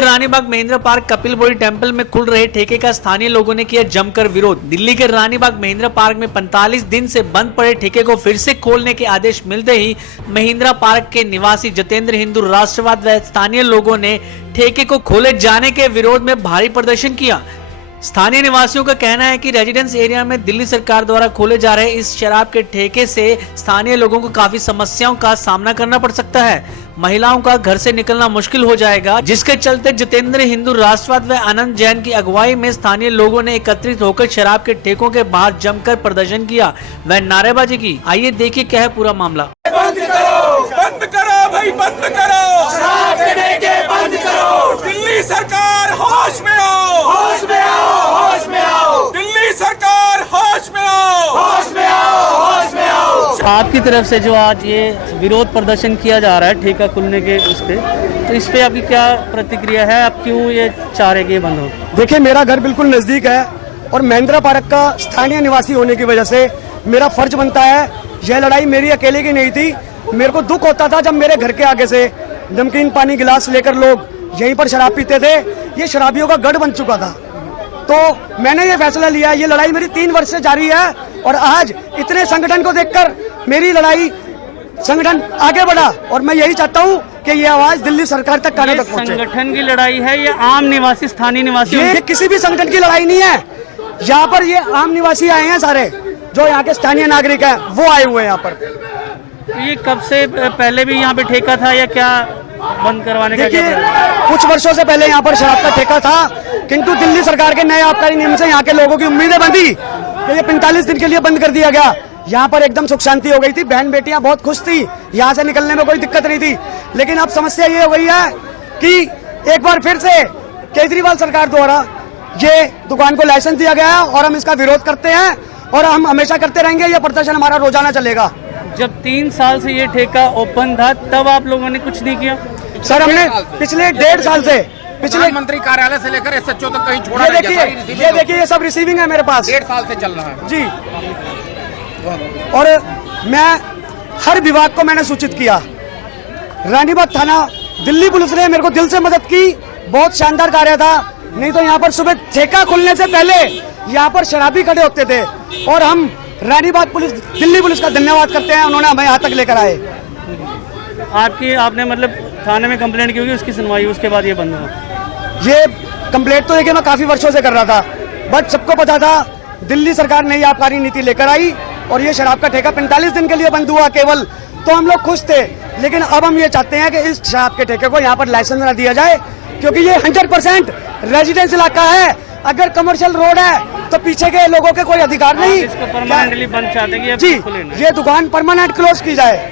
के रानीबाग महेंद्र पार्क कपिल बोरी टेम्पल में खुल रहे ठेके का स्थानीय लोगों ने किया जमकर विरोध। दिल्ली के रानीबाग महेंद्र पार्क में 45 दिन से बंद पड़े ठेके को फिर से खोलने के आदेश मिलते ही महेंद्र पार्क के निवासी जितेंद्र हिंदू राष्ट्रवाद व स्थानीय लोगों ने ठेके को खोले जाने के विरोध में भारी प्रदर्शन किया। स्थानीय निवासियों का कहना है कि रेजिडेंस एरिया में दिल्ली सरकार द्वारा खोले जा रहे इस शराब के ठेके से स्थानीय लोगों को काफी समस्याओं का सामना करना पड़ सकता है। महिलाओं का घर से निकलना मुश्किल हो जाएगा, जिसके चलते जितेंद्र हिंदू राष्ट्रवाद व आनंद जैन की अगुवाई में स्थानीय लोगों ने एकत्रित होकर शराब के ठेकों के बाहर जमकर प्रदर्शन किया व नारेबाजी की। आइए देखिए क्या है पूरा मामला। बंद करो भाई, बंद करो, शराब के ठेके बंद करो। दिल्ली सरकार होश में आओ, होश में आओ, होश में आओ। दिल्ली सरकार होश में आओ, होश में आओ, होश में आओ। आपकी तरफ से जो आज ये विरोध प्रदर्शन किया जा रहा है ठेका खुलने के उस पे, तो इस पे आपकी क्या प्रतिक्रिया है? आप क्यों ये चाह रहे कि ये बंद हो? देखिए, मेरा घर बिल्कुल नजदीक है और महेंद्र पार्क का स्थानीय निवासी होने की वजह से मेरा फर्ज बनता है। यह लड़ाई मेरी अकेले की नहीं थी। मेरे को दुख होता था जब मेरे घर के आगे से नमकीन पानी गिलास लेकर लोग यहीं पर शराब पीते थे। ये शराबियों का गढ़ बन चुका था। तो मैंने ये फैसला लिया। ये लड़ाई मेरी 3 वर्ष से जारी है और आज इतने संगठन को देखकर मेरी लड़ाई संगठन आगे बढ़ा और मैं यही चाहता हूँ कि ये आवाज दिल्ली सरकार तक कानों तक पहुंचे। संगठन की लड़ाई है या आम निवासी स्थानीय निवासी? ये किसी भी संगठन की लड़ाई नहीं है। यहाँ पर ये आम निवासी आए हैं, सारे जो यहाँ के स्थानीय नागरिक हैं वो आए हुए हैं यहाँ पर। ये कब से पहले भी यहाँ पे ठेका था या क्या बंद करवाने का? देखिए, कुछ वर्षों से पहले यहाँ पर शराब का ठेका था, किंतु दिल्ली सरकार के नए आबकारी नियम से यहाँ के लोगों की उम्मीदें बंधी तो ये 45 दिन के लिए बंद कर दिया गया। यहाँ पर एकदम सुख शांति हो गई थी, बहन बेटियां बहुत खुश थी, यहाँ से निकलने में कोई दिक्कत नहीं थी। लेकिन अब समस्या ये हो गई है कि एक बार फिर से केजरीवाल सरकार द्वारा ये दुकान को लाइसेंस दिया गया है और हम इसका विरोध करते हैं और हम हमेशा करते रहेंगे। ये प्रदर्शन हमारा रोजाना चलेगा। जब 3 साल से ये ठेका ओपन था तब आप लोगों ने कुछ नहीं किया? सर, हमने पिछले 1.5 साल से प्रधानमंत्री कार्यालय से लेकर एसएचओ तक कहीं छोड़ा ये देखिए ये सब रिसीविंग है मेरे पास। 1.5 साल से चल रहा है जी। और मैं हर विभाग को मैंने सूचित किया। रानीबाग थाना, दिल्ली पुलिस ने मेरे को दिल से मदद की, बहुत शानदार कार्य था। नहीं तो यहाँ पर सुबह ठेका खुलने से पहले यहाँ पर शराबी खड़े होते थे और हम रानीबाग पुलिस, दिल्ली पुलिस का धन्यवाद करते हैं, उन्होंने हमें यहाँ तक लेकर आए। आपने मतलब थाने में कंप्लेंट की होगी, उसकी सुनवाई उसके बाद ये बंद हुआ? ये कंप्लेंट तो देखिए मैं काफी वर्षों से कर रहा था, बट सबको पता था दिल्ली सरकार नई आबकारी नीति लेकर आई और ये शराब का ठेका 45 दिन के लिए बंद हुआ केवल, तो हम लोग खुश थे। लेकिन अब हम ये चाहते हैं कि इस शराब के ठेके को यहाँ पर लाइसेंस न दिया जाए, क्योंकि ये 100% रेजिडेंस इलाका है। अगर कमर्शियल रोड है तो पीछे के लोगों के कोई अधिकार नहीं। इसको परमानेंटली बंद चाहते हैं जी, ये दुकान परमानेंट क्लोज की जाए।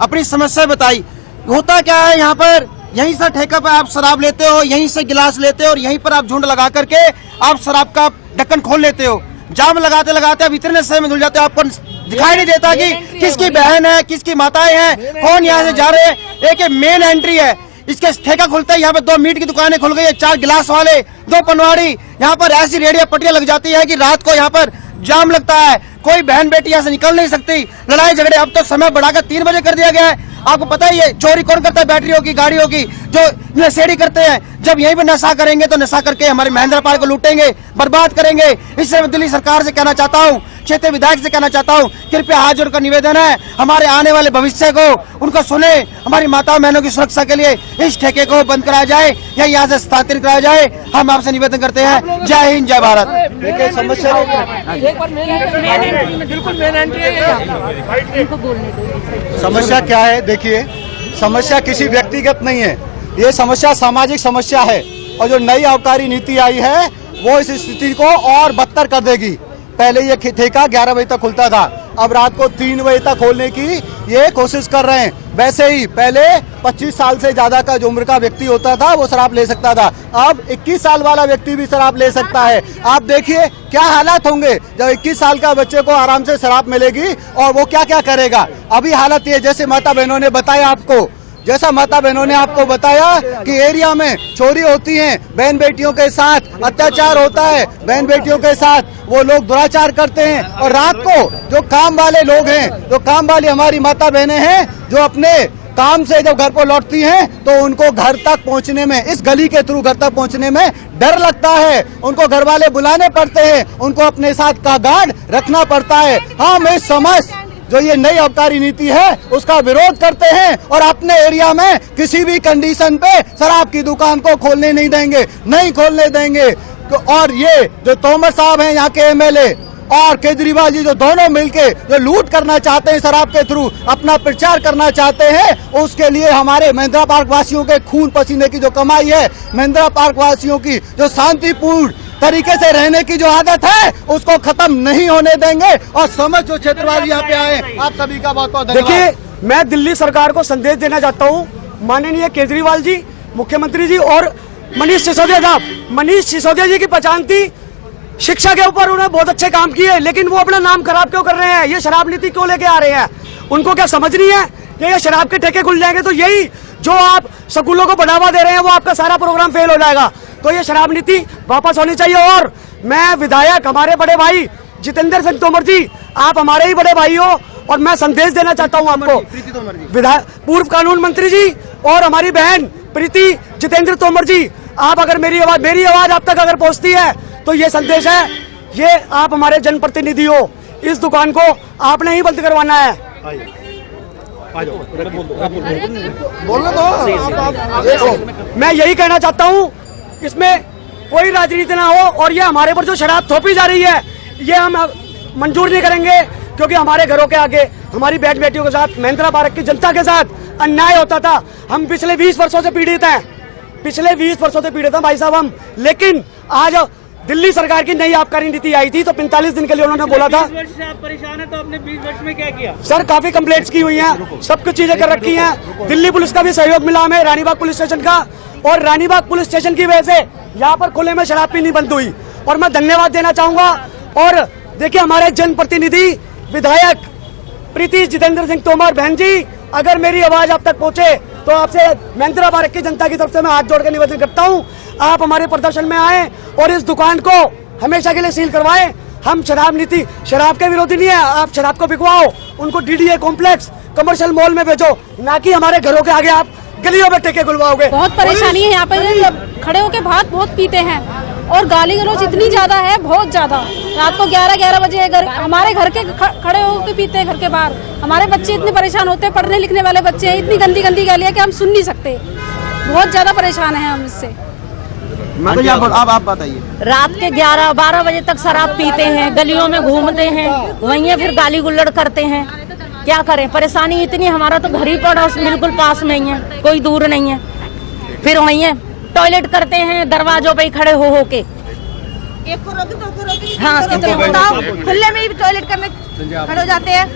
अपनी समस्या बताई। होता क्या है, यहाँ पर यहीं से ठेका पे आप शराब लेते हो, यहीं से गिलास लेते हो और यहीं पर आप झुंड लगा करके आप शराब का ढक्कन खोल लेते हो। जाम लगाते लगाते आप इतने समय में धुल जाते हो, आपको दिखाई नहीं देता कि किसकी बहन है, किसकी माताएं हैं, कौन यहाँ से जा रहे हैं। एक मेन एंट्री है, इसके ठेका खुलता है, यहाँ पे 2 मीट की दुकानें खुल गई है, 4 गिलास वाले, 2 पनवाड़ी। यहाँ पर ऐसी रेडिया पट्टियां लग जाती है कि रात को यहाँ पर जाम लगता है, कोई बहन बेटी यहाँ से निकल नहीं सकती। लड़ाई झगड़े अब तो समय बढ़ाकर 3 बजे कर दिया गया है। आपको पता ही है चोरी कौन करता है? बैटरियों की, गाड़ियों की, जो नशेड़ी करते हैं। जब यहीं पे नशा करेंगे तो नशा करके हमारे महेंद्र पार्क को लूटेंगे, बर्बाद करेंगे। इससे मैं दिल्ली सरकार से कहना चाहता हूँ, क्षेत्रीय विधायक से कहना चाहता हूँ, कृपया हाथ जोड़कर निवेदन है, हमारे आने वाले भविष्य को उनको सुने। हमारी माताओं बहनों की सुरक्षा के लिए इस ठेके को बंद कराया जाए या यहाँ से स्थानांतरित कराया जाए। हम आपसे निवेदन करते हैं। जय हिंद, जय भारत। देखिए, समस्या समस्या क्या है? देखिए, समस्या किसी व्यक्तिगत नहीं है, ये समस्या सामाजिक समस्या है और जो नई आबकारी नीति आई है वो इस स्थिति को और बदतर कर देगी। पहले ये ठेका 11 बजे तक खुलता था, अब रात को 3 बजे तक खोलने की ये कोशिश कर रहे हैं। वैसे ही पहले 25 साल से ज्यादा का जो उम्र का व्यक्ति होता था वो शराब ले सकता था, अब 21 साल वाला व्यक्ति भी शराब ले सकता है। आप देखिए क्या हालात होंगे जब 21 साल का बच्चे को आराम से शराब मिलेगी और वो क्या क्या करेगा। अभी हालत ये, जैसे माता बहनों ने बताया आपको, जैसा माता बहनों ने आपको बताया कि एरिया में चोरी होती है, बहन बेटियों के साथ अत्याचार होता है, बहन बेटियों के साथ वो लोग दुराचार करते हैं। और रात को जो काम वाले लोग हैं, जो काम वाली हमारी माता बहनें हैं, जो अपने काम से जब घर को लौटती हैं तो उनको घर तक पहुंचने में, इस गली के थ्रू घर तक पहुंचने में डर लगता है। उनको घर वाले बुलाने पड़ते हैं, उनको अपने साथ का गार्ड रखना पड़ता है। हम इस समझ जो ये नई आबकारी नीति है उसका विरोध करते हैं और अपने एरिया में किसी भी कंडीशन पे शराब की दुकान को खोलने नहीं देंगे, नहीं खोलने देंगे। और ये जो तोमर साहब हैं यहाँ के एमएलए और केजरीवाल जी जो दोनों मिलके जो लूट करना चाहते हैं, शराब के थ्रू अपना प्रचार करना चाहते हैं, उसके लिए हमारे महिंद्रा पार्क वासियों के खून पसीने की जो कमाई है, महिंद्रा पार्क वासियों की जो शांतिपूर्ण तरीके से रहने की जो आदत है उसको खत्म नहीं होने देंगे। और समझ जो क्षेत्रवासी यहाँ पे आए, आप सभी का बहुत बहुत धन्यवाद। देखिए, मैं दिल्ली सरकार को संदेश देना चाहता हूँ, माननीय केजरीवाल जी, मुख्यमंत्री जी और मनीष सिसोदिया साहब। मनीष सिसोदिया जी की पहचान थी शिक्षा के ऊपर, उन्होंने बहुत अच्छे काम किए, लेकिन वो अपना नाम खराब क्यों कर रहे हैं? ये शराब नीति क्यों लेके आ रहे हैं? उनको क्या समझ नहीं है कि ये शराब के ठेके खुल जाएंगे तो यही जो आप स्कूलों को बढ़ावा दे रहे हैं वो आपका सारा प्रोग्राम फेल हो जाएगा। तो ये शराब नीति वापस होनी चाहिए। और मैं विधायक, हमारे बड़े भाई जितेंद्र सिंह तोमर जी, आप हमारे ही बड़े भाई हो और मैं संदेश देना चाहता हूँ आपको, विधायक, पूर्व कानून मंत्री जी और हमारी बहन प्रीति जितेंद्र तोमर जी, आप अगर मेरी आवाज आप तक अगर पहुँचती है तो ये संदेश है, ये आप हमारे जनप्रतिनिधि हो, इस दुकान को आपने ही बंद करवाना है। मैं यही कहना चाहता हूँ, इसमें कोई राजनीति ना हो और ये हमारे पर जो शराब थोपी जा रही है ये हम मंजूर नहीं करेंगे, क्योंकि हमारे घरों के आगे हमारी बहन बेटियों के साथ, महिंद्रा पार्क की जनता के साथ अन्याय होता था। हम पिछले 20 वर्षों से पीड़ित हैं, पिछले 20 वर्षों से पीड़ित हैं भाई साहब हम। लेकिन आज दिल्ली सरकार की नई आबकारी नीति आई थी तो 45 दिन के लिए उन्होंने बोला था। 20 वर्ष से आप परेशान हैं, तो आपने 20 वर्ष में क्या किया? सर, काफी कंप्लेंट्स की हुई हैं, सब कुछ चीजें कर रखी हैं। दिल्ली पुलिस का भी सहयोग मिला हमें, रानीबाग पुलिस स्टेशन का, और रानीबाग पुलिस स्टेशन की वजह से यहाँ पर खुले में शराब पीनी बंद हुई। और मैं धन्यवाद देना चाहूंगा। और देखिए, हमारे जनप्रतिनिधि विधायक प्रीति जितेंद्र सिंह तोमर बहन जी, अगर मेरी आवाज आप तक पहुंचे तो आपसे महिंद्रा पार्क की जनता की तरफ से मैं हाथ जोड़ कर निवेदन करता हूं, आप हमारे प्रदर्शन में आए और इस दुकान को हमेशा के लिए सील करवाएं। हम शराब नीति, शराब के विरोधी नहीं है, आप शराब को बिकवाओ, उनको डीडीए कॉम्प्लेक्स कमर्शियल मॉल में भेजो, ना कि हमारे घरों के आगे आप गलियों में ठेके खुलवाओगे। बहुत परेशानी है यहाँ पर, खड़े होके भात बहुत पीते हैं और गाली गलौज इतनी ज्यादा है, बहुत ज्यादा। रात को 11-11 बजे हमारे घर के खड़े होकर पीते हैं, घर के बाहर। हमारे बच्चे इतने परेशान होते हैं, पढ़ने लिखने वाले बच्चे हैं, इतनी गंदी गंदी गालियाँ कि हम सुन नहीं सकते। बहुत ज्यादा परेशान है हम इससे। आप बताइए। रात के 11-12 बजे तक शराब पीते हैं, गलियों में घूमते हैं, वहीं फिर गाली गुल्लड़ करते हैं। क्या करें, परेशानी इतनी। हमारा तो घर ही पड़ोस बिल्कुल पास में ही है, कोई दूर नहीं है। फिर वहीं है, टॉयलेट करते हैं दरवाजों पे ही खड़े हो के। एक को रोके, दो को रोके, हाँ, कितने बताओ, खुले में ही टॉयलेट करने खड़े हो जाते हैं।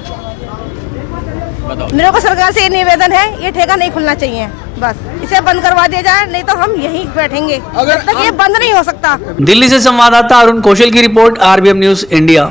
मेरे को सरकार से ये निवेदन है, ये ठेका नहीं खुलना चाहिए, बस इसे बंद करवा दिया जाए, नहीं तो हम यहीं बैठेंगे जब तक ये बंद नहीं हो सकता। दिल्ली से संवाददाता अरुण कौशल की रिपोर्ट, RBM न्यूज इंडिया।